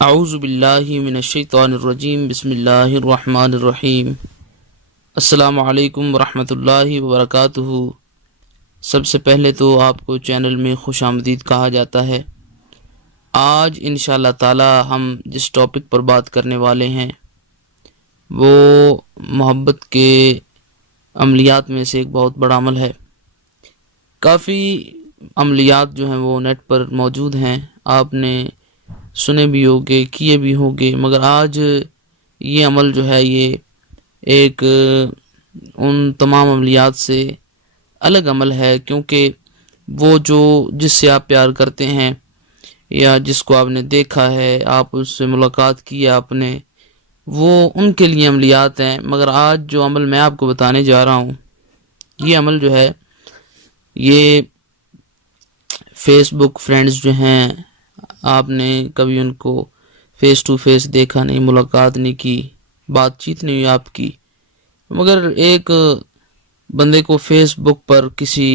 اعوذ باللہ من الشیطان الرجیم بسم اللہ الرحمن الرحیم۔ السلام علیکم ورحمۃ اللہ وبرکاتہ۔ سب سے پہلے تو آپ کو چینل میں خوش آمدید کہا جاتا ہے۔ آج انشاءاللہ تعالی ہم جس ٹاپک پر بات کرنے والے ہیں وہ محبت کے عملیات میں سے ایک بہت بڑا عمل ہے۔ کافی عملیات جو ہیں وہ نیٹ پر موجود ہیں، آپ نے سنے بھی ہوگے، کیے بھی ہوگے، مگر آج یہ عمل جو ہے یہ ایک ان تمام عملیات سے الگ عمل ہے، کیونکہ وہ جس سے آپ پیار کرتے ہیں یا جس کو آپ نے دیکھا ہے، آپ اس سے ملاقات کی ہے آپ نے، وہ ان کے لیے عملیات ہیں۔ مگر آج جو عمل میں آپ کو بتانے جا رہا ہوں، یہ عمل جو ہے یہ فیس بک فرینڈز جو ہیں، آپ نے کبھی ان کو فیس ٹو فیس دیکھا نہیں، ملاقات نہیں کی، بات چیت نہیں ہوئی آپ کی، مگر ایک بندے کو فیس بک پر کسی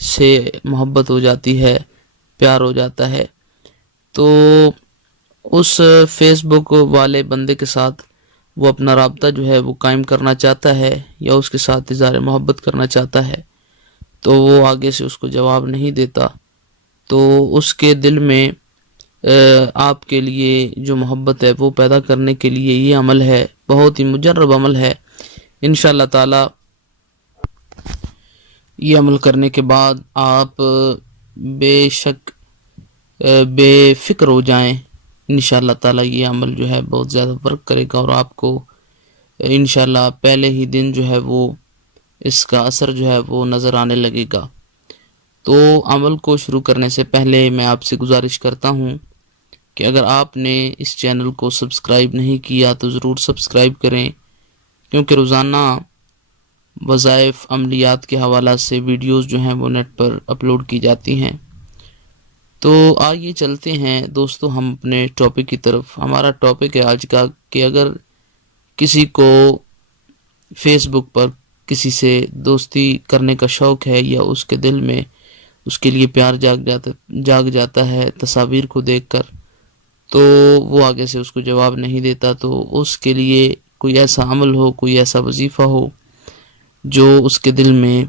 سے محبت ہو جاتی ہے، پیار ہو جاتا ہے، تو اس فیس بک والے بندے کے ساتھ وہ اپنا رابطہ جو ہے وہ قائم کرنا چاہتا ہے یا اس کے ساتھ اظہار محبت کرنا چاہتا ہے، تو وہ آگے سے اس کو جواب نہیں دیتا، تو اس کے دل میں آپ کے لیے جو محبت ہے وہ پیدا کرنے کے لیے یہ عمل ہے، بہت ہی مجرب عمل ہے۔ انشاءاللہ تعالی یہ عمل کرنے کے بعد آپ بے شک بے فکر ہو جائیں۔ انشاءاللہ تعالی یہ عمل جو ہے بہت زیادہ ورک کرے گا اور آپ کو انشاءاللہ پہلے ہی دن جو ہے وہ اس کا اثر جو ہے وہ نظر آنے لگے گا۔ تو عمل کو شروع کرنے سے پہلے میں آپ سے گزارش کرتا ہوں کہ اگر آپ نے اس چینل کو سبسکرائب نہیں کیا تو ضرور سبسکرائب کریں، کیونکہ روزانہ وظائف عملیات کے حوالہ سے ویڈیوز جو ہیں وہ نیٹ پر اپلوڈ کی جاتی ہیں۔ تو آئیے چلتے ہیں دوستو ہم اپنے ٹاپک کی طرف۔ ہمارا ٹاپک ہے آج کا کہ اگر کسی کو فیس بک پر کسی سے دوستی کرنے کا شوق ہے یا اس کے دل میں اس کے لیے پیار جاگ جاتا ہے تصاویر کو دیکھ کر، تو وہ آگے سے اس کو جواب نہیں دیتا، تو اس کے لیے کوئی ایسا عمل ہو، کوئی ایسا وظیفہ ہو جو اس کے دل میں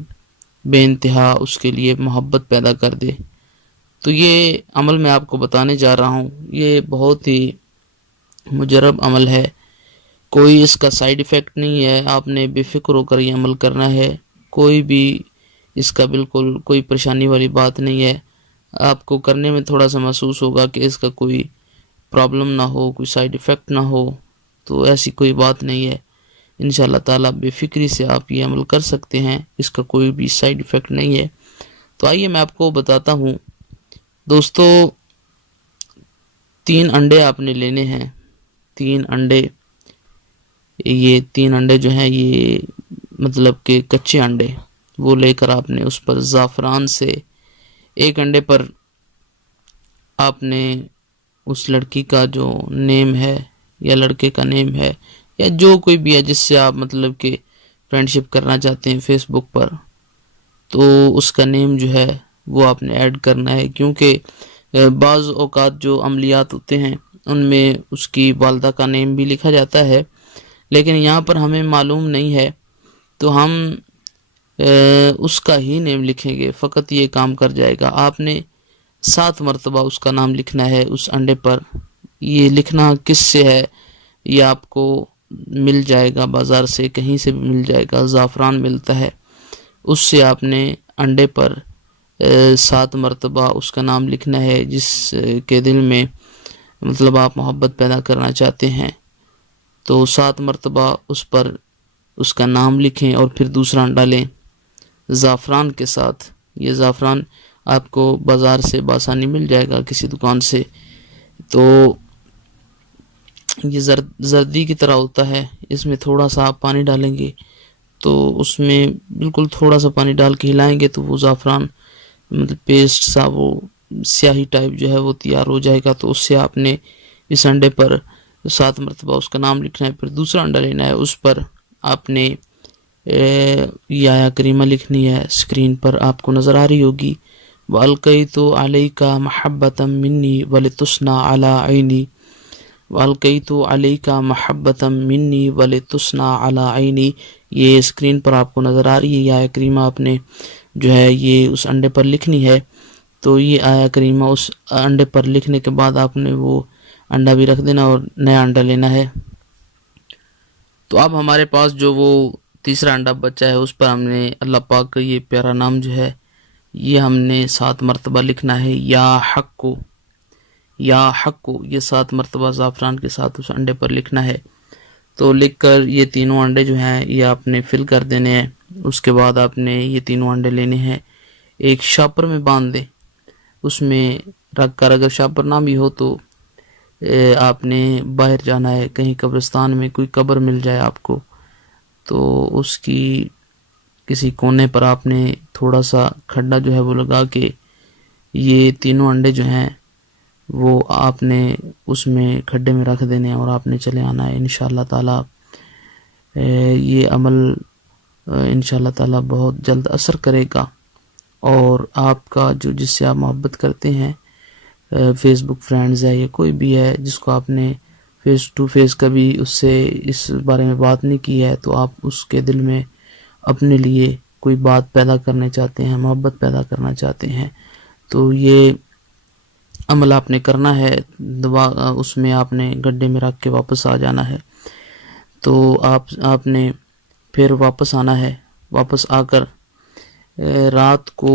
بے انتہا اس کے لیے محبت پیدا کر دے۔ تو یہ عمل میں آپ کو بتانے جا رہا ہوں، یہ بہت ہی مجرب عمل ہے، کوئی اس کا سائیڈ ایفیکٹ نہیں ہے، آپ نے بے فکر ہو کر یہ عمل کرنا ہے، کوئی بھی اس کا بالکل کوئی پریشانی والی بات نہیں ہے۔ آپ کو کرنے میں تھوڑا سا محسوس ہوگا کہ اس کا کوئی پرابلم نہ ہو، کوئی سائیڈ ایفیکٹ نہ ہو، تو ایسی کوئی بات نہیں ہے۔ انشاءاللہ تعالیٰ بے فکری سے آپ یہ عمل کر سکتے ہیں، اس کا کوئی بھی سائیڈ ایفیکٹ نہیں ہے۔ تو آئیے میں آپ کو بتاتا ہوں دوستو، 3 انڈے آپ نے لینے ہیں، 3 انڈے، یہ 3 انڈے جو ہیں یہ مطلب کہ کچے انڈے، وہ لے کر آپ نے اس پر زعفران سے 1 انڈے پر آپ نے اس لڑکی کا جو نیم ہے یا لڑکے کا نیم ہے یا جو کوئی بھی ہے جس سے آپ مطلب کہ فرینڈشپ کرنا چاہتے ہیں فیس بک پر، تو اس کا نیم جو ہے وہ آپ نے ایڈ کرنا ہے، کیونکہ بعض اوقات جو عملیات ہوتے ہیں ان میں اس کی والدہ کا نیم بھی لکھا جاتا ہے، لیکن یہاں پر ہمیں معلوم نہیں ہے، تو ہم اس کا ہی نیم لکھیں گے، فقط یہ کام کر جائے گا۔ آپ نے 7 مرتبہ اس کا نام لکھنا ہے اس انڈے پر۔ یہ لکھنا کس سے ہے، یہ آپ کو مل جائے گا بازار سے، کہیں سے بھی مل جائے گا، زعفران ملتا ہے، اس سے آپ نے انڈے پر 7 مرتبہ اس کا نام لکھنا ہے جس کے دل میں مطلب آپ محبت پیدا کرنا چاہتے ہیں، تو 7 مرتبہ اس پر اس کا نام لکھیں اور پھر دوسرا انڈا لیں زعفران کے ساتھ۔ یہ زعفران آپ کو بازار سے بآسانی مل جائے گا کسی دکان سے، تو یہ زردی کی طرح ہوتا ہے، اس میں تھوڑا سا آپ پانی ڈالیں گے، تو اس میں بالکل تھوڑا سا پانی ڈال کے ہلائیں گے تو وہ زعفران مطلب پیسٹ سا وہ سیاہی ٹائپ جو ہے وہ تیار ہو جائے گا، تو اس سے آپ نے اس انڈے پر 7 مرتبہ اس کا نام لکھنا ہے، پھر دوسرا انڈا لینا ہے، اس پر آپ نے یا کریمہ لکھنی ہے، اسکرین پر آپ کو نظر آ رہی ہوگی، وَأَلْقَيْتُ عَلَيْكَ مَحَبَّةً مِّنِّي وَلِتُصْنَعَ عَلَىٰ عَيْنِي۔ وَأَلْقَيْتُ عَلَيْكَ مَحَبَّةً مِّنِّي وَلِتُصْنَعَ عَلَىٰ عَيْنِي، یہ اسکرین پر آپ کو نظر آ رہی ہے یہ آیہ کریمہ آپ نے جو ہے یہ اس انڈے پر لکھنی ہے۔ تو یہ آیہ کریمہ اس انڈے پر لکھنے کے بعد آپ نے وہ انڈا بھی رکھ دینا اور نیا انڈا لینا ہے۔ تو اب ہمارے پاس جو وہ تیسرا انڈا بچا ہے اس پر ہم نے اللہ پاک کا یہ پیارا نام جو ہے یہ ہم نے 7 مرتبہ لکھنا ہے، یا حق کو، یا حق کو، یہ 7 مرتبہ زعفران کے ساتھ اس انڈے پر لکھنا ہے۔ تو لکھ کر یہ تینوں انڈے جو ہیں یہ آپ نے فل کر دینے ہیں۔ اس کے بعد آپ نے یہ تینوں انڈے لینے ہیں، ایک شاپر میں باندھ دیں، اس میں رکھ کر، اگر شاپر نہ بھی ہو تو آپ نے باہر جانا ہے، کہیں قبرستان میں کوئی قبر مل جائے آپ کو تو اس کی کسی کونے پر آپ نے تھوڑا سا کھڈا جو ہے وہ لگا کے یہ تینوں انڈے جو ہیں وہ آپ نے اس میں کھڈے میں رکھ دینے اور آپ نے چلے آنا ہے۔ انشاءاللہ تعالی یہ عمل انشاءاللہ تعالی بہت جلد اثر کرے گا، اور آپ کا جو جس سے آپ محبت کرتے ہیں، فیس بک فرینڈز ہے یا کوئی بھی ہے جس کو آپ نے فیس ٹو فیس کبھی اس سے اس بارے میں بات نہیں کی ہے، تو آپ اس کے دل میں اپنے لیے کوئی بات پیدا کرنے چاہتے ہیں، محبت پیدا کرنا چاہتے ہیں، تو یہ عمل آپ نے کرنا ہے۔ دعا اس میں آپ نے گڈھے میں رکھ کے واپس آ جانا ہے۔ تو آپ نے پھر واپس آنا ہے، واپس آ کر رات کو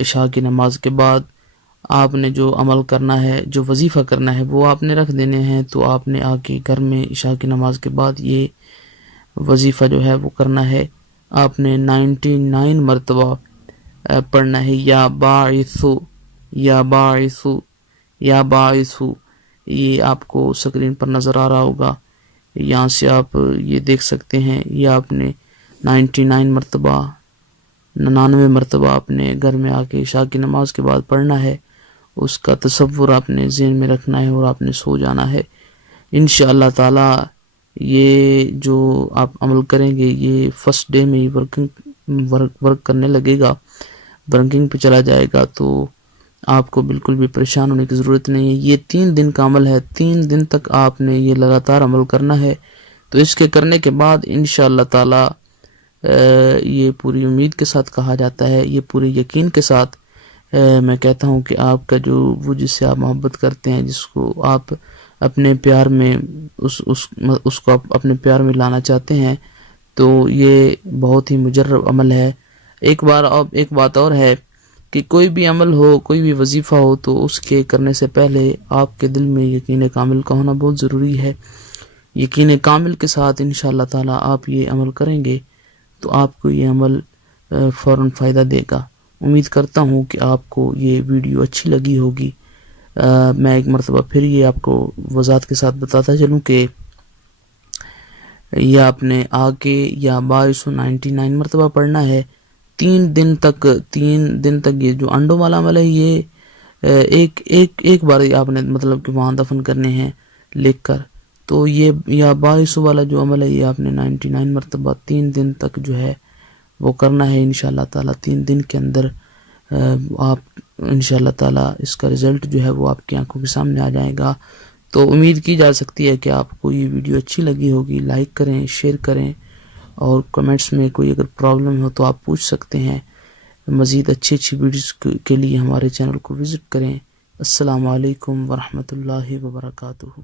عشاء کی نماز کے بعد آپ نے جو عمل کرنا ہے، جو وظیفہ کرنا ہے وہ آپ نے رکھ دینے ہیں۔ تو آپ نے آ کے گھر میں عشاء کی نماز کے بعد یہ وظیفہ جو ہے وہ کرنا ہے۔ آپ نے 99 مرتبہ پڑھنا ہے، یا باعث، یا باعث، یا باعث، یہ آپ کو سکرین پر نظر آ رہا ہوگا، یہاں سے آپ یہ دیکھ سکتے ہیں۔ یہ آپ نے 99 مرتبہ، 99 مرتبہ آپ نے گھر میں آ کے عشاء کی نماز کے بعد پڑھنا ہے، اس کا تصور آپ نے ذہن میں رکھنا ہے اور آپ نے سو جانا ہے۔ انشاءاللہ تعالی یہ جو آپ عمل کریں گے یہ فرسٹ ڈے میں ہی ورک کرنے لگے گا، ورکنگ پہ چلا جائے گا، تو آپ کو بالکل بھی پریشان ہونے کی ضرورت نہیں ہے۔ یہ 3 دن کا عمل ہے، 3 دن تک آپ نے یہ لگاتار عمل کرنا ہے۔ تو اس کے کرنے کے بعد انشاءاللہ تعالی یہ پوری امید کے ساتھ کہا جاتا ہے، یہ پورے یقین کے ساتھ میں کہتا ہوں کہ آپ کا جو وہ جس سے آپ محبت کرتے ہیں، جس کو آپ اپنے پیار میں اس کو آپ اپنے پیار میں لانا چاہتے ہیں، تو یہ بہت ہی مجرب عمل ہے۔ ایک بات اور ہے کہ کوئی بھی عمل ہو، کوئی بھی وظیفہ ہو، تو اس کے کرنے سے پہلے آپ کے دل میں یقین کامل کا ہونا بہت ضروری ہے۔ یقین کامل کے ساتھ انشاءاللہ تعالی آپ یہ عمل کریں گے تو آپ کو یہ عمل فوراً فائدہ دے گا۔ امید کرتا ہوں کہ آپ کو یہ ویڈیو اچھی لگی ہوگی۔ میں ایک مرتبہ پھر یہ آپ کو وضاحت کے ساتھ بتاتا چلوں کہ یہ آپ نے آ کے یا 2299 مرتبہ پڑھنا ہے 3 دن تک۔ یہ جو انڈوں والا عمل ہے یہ ایک بار آپ نے مطلب کہ وہاں دفن کرنے ہیں لکھ کر، تو یہ یا 22 والا جو عمل ہے یہ آپ نے 99 مرتبہ 3 دن تک جو ہے وہ کرنا ہے۔ انشاءاللہ تعالی 3 دن کے اندر آپ انشاءاللہ تعالی اس کا رزلٹ جو ہے وہ آپ کی آنکھوں کے سامنے آ جائے گا۔ تو امید کی جا سکتی ہے کہ آپ کو یہ ویڈیو اچھی لگی ہوگی۔ لائک کریں، شیئر کریں، اور کمنٹس میں کوئی اگر پرابلم ہو تو آپ پوچھ سکتے ہیں۔ مزید اچھی ویڈیوز کے لیے ہمارے چینل کو وزٹ کریں۔ السلام علیکم ورحمۃ اللہ وبرکاتہ۔